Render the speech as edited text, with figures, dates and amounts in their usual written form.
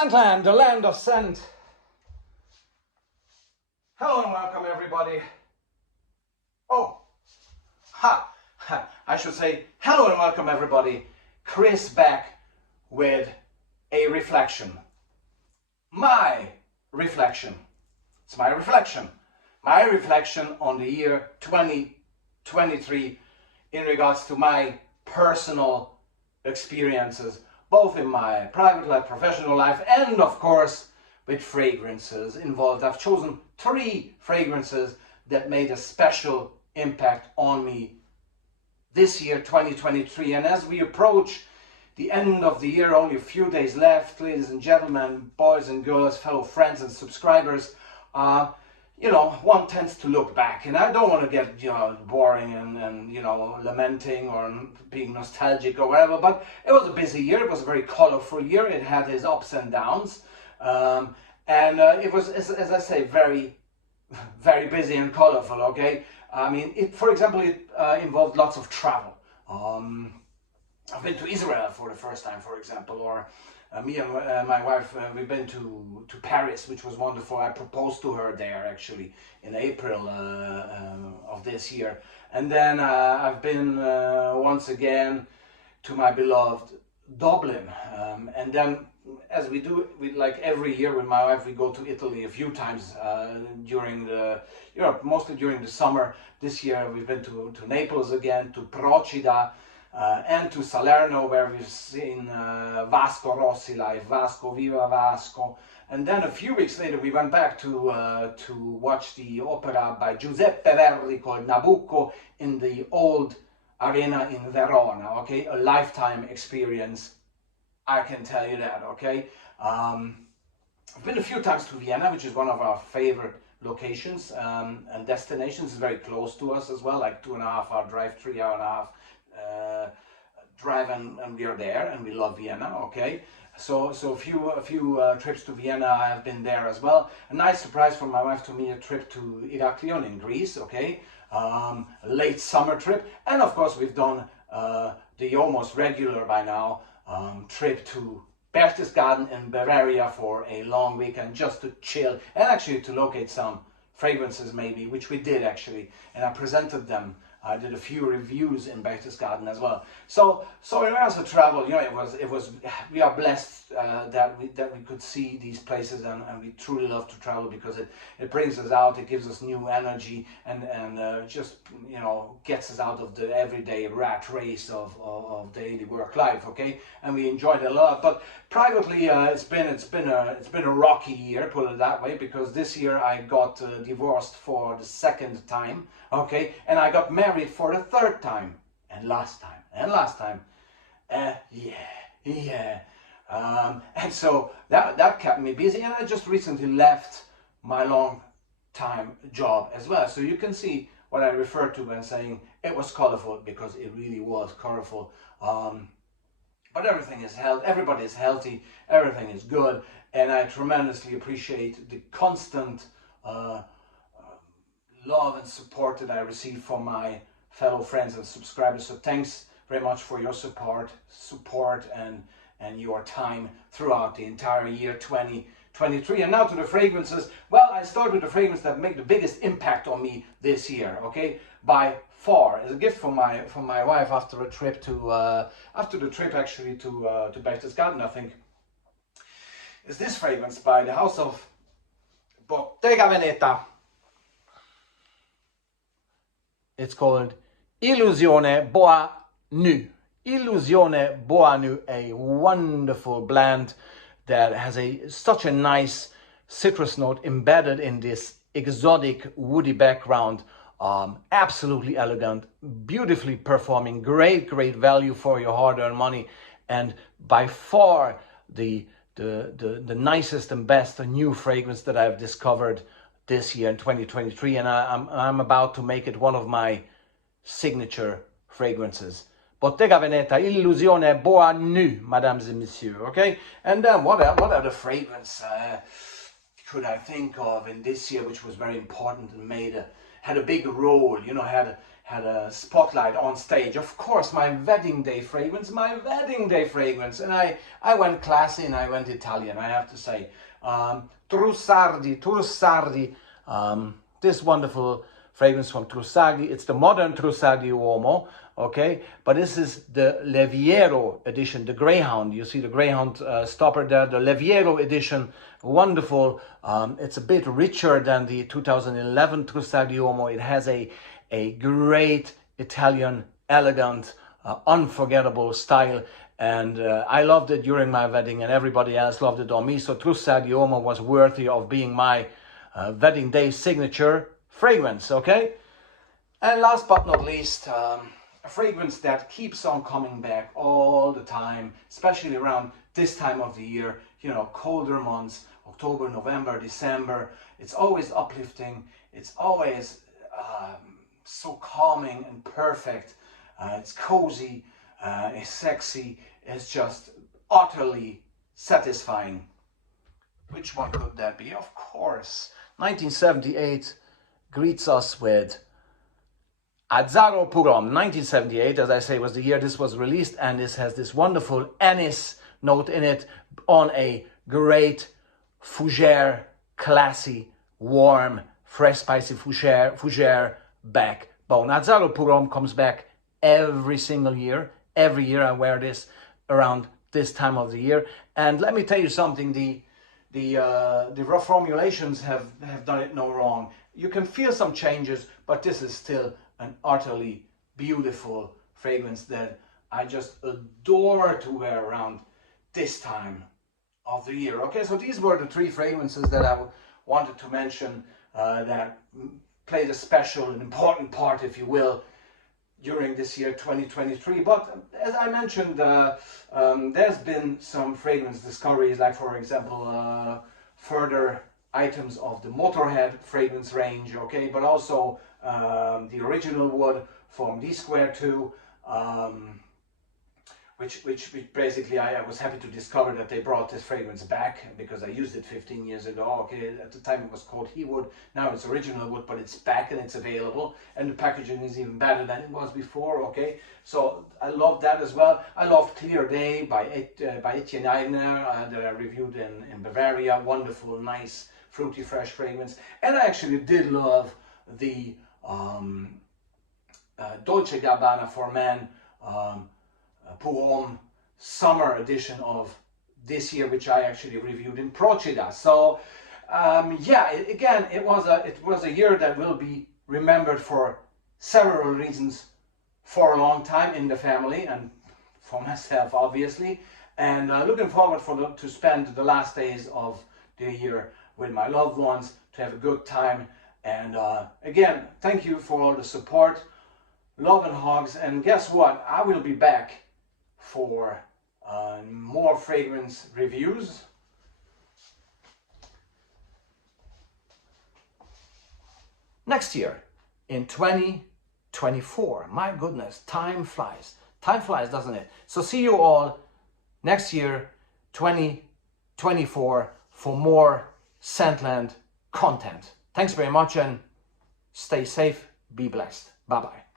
Scentland, the land of scent. Hello and welcome everybody. I should say hello and welcome everybody. Chris back with a reflection. My reflection. It's my reflection. My reflection on the year 2023 in regards to my personal experiences, both in my private life, professional life, and of course with fragrances involved. I've chosen 3 fragrances that made a special impact on me this year, 2023. And as we approach the end of the year, only a few days left, ladies and gentlemen, boys and girls, fellow friends and subscribers, one tends to look back, and I don't want to get boring and lamenting or being nostalgic or whatever, but it was a busy year. It was a very colorful year. It had its ups and downs, and it was, as I say, very, very busy and colorful. Okay, I mean, for example, it involved lots of travel. I've been to Israel for the first time, for example, or me and my wife, we've been to Paris, which was wonderful. I proposed to her there actually in April of this year. And then I've been once again to my beloved Dublin. And then, as we do, like every year with my wife, we go to Italy a few times during the, mostly during the summer. This year we've been to Naples again, to Procida, and to Salerno, where we've seen Vasco Rossi live, Vasco, Viva Vasco. And then a few weeks later we went back to watch the opera by Giuseppe Verdi called Nabucco in the old arena in Verona. Okay, a lifetime experience, I can tell you that. Okay, I've been a few times to Vienna, which is one of our favorite locations and destinations. It's very close to us as well, like 2.5 hour drive, 3 hour and a half drive, and we are there, and we love Vienna. Okay, so a few trips to Vienna. I have been there as well. A nice surprise for my wife to me, a trip to Iraklion in Greece. Okay, a late summer trip, and of course we've done the almost regular by now trip to Berchtesgaden in Bavaria for a long weekend, just to chill and actually to locate some fragrances maybe, which we did actually, and I presented them. I did a few reviews in Berchtesgaden as well. So in regards to travel, it was we are blessed that we could see these places, and we truly love to travel because it brings us out, it gives us new energy, and just gets us out of the everyday rat race of daily work life. Okay, and we enjoyed it a lot. But privately, it's been a rocky year, put it that way, because this year I got divorced for the 2nd time. Okay, and I got married for the 3rd time, and last time, and so that kept me busy, and I just recently left my long time job as well. So you can see what I refer to when saying it was colorful, because it really was colorful. But everything is healthy, everybody is healthy, everything is good, and I tremendously appreciate the constant love and support that I receive from my fellow friends and subscribers. So thanks very much for your support and your time throughout the entire year 2023. And now to the fragrances. Well, I start with the fragrance that made the biggest impact on me this year. Okay, by far, as a gift from my wife after the trip actually to Berchtesgaden, I think, is this fragrance by the house of Bottega Veneta. It's called Illusione Bois Nu. Illusione Bois Nu, a wonderful blend that has such a nice citrus note embedded in this exotic woody background. Absolutely elegant, beautifully performing, great value for your hard-earned money, and by far the nicest and best new fragrance that I've discovered this year in 2023, and I'm about to make it one of my signature fragrances. Bottega Veneta, Illusione Bois Nu, mesdames et messieurs. Okay, and then what other fragrance could I think of in this year, which was very important and had a big role? Had had a spotlight on stage. Of course, my wedding day fragrance, and I went classy and I went Italian, I have to say. Trussardi, this wonderful fragrance from Trussardi. It's the modern Trussardi Uomo, okay? But this is the Leviero edition, the Greyhound. You see the Greyhound stopper there, the Leviero edition, wonderful. It's a bit richer than the 2011 Trussardi Uomo. It has a great Italian, elegant, unforgettable style. And I loved it during my wedding, and everybody else loved it on me. So Trussardi Uomo was worthy of being my wedding day signature fragrance, okay? And last but not least, a fragrance that keeps on coming back all the time, especially around this time of the year, you know, colder months, October, November, December. It's always uplifting. It's always so calming and perfect. It's cozy, it's sexy, it's just utterly satisfying. Which one could that be? Of course, 1978 greets us with Azzaro Purom. 1978, as I say, was the year this was released, and this has this wonderful anise note in it on a great fougere, classy, warm, fresh, spicy fougere backbone. Azzaro Purom comes back every single year. Every year I wear this around this time of the year. And let me tell you something, the raw formulations have done it no wrong. You can feel some changes, but this is still an utterly beautiful fragrance that I just adore to wear around this time of the year. Okay, so these were the three fragrances that I wanted to mention that played a special and important part, if you will, during this year 2023. But as I mentioned, there's been some fragrance discoveries, like for example further items of the Motorhead fragrance range, okay, but also the original wood from D Square 2, which basically I was happy to discover that they brought this fragrance back, because I used it 15 years ago. Okay, at the time it was called He Wood, now it's original wood, but it's back and it's available, and the packaging is even better than it was before. Okay, so I love that as well. I love Clear Day by Etienne Eigner that I reviewed in Bavaria. Wonderful, nice, fruity, fresh fragrance. And I actually did love the Dolce Gabbana for Men Pour Homme summer edition of this year, which I actually reviewed in Procida. So yeah, again, it was a year that will be remembered for several reasons for a long time in the family, and for myself obviously, and looking forward to spend the last days of the year with my loved ones, to have a good time. And again, thank you for all the support, love and hugs, and guess what, I will be back for more fragrance reviews. Next year, in 2024. My goodness, time flies. Time flies, doesn't it? So see you all next year, 2024, for more Scentland content. Thanks very much, and stay safe, be blessed. Bye-bye.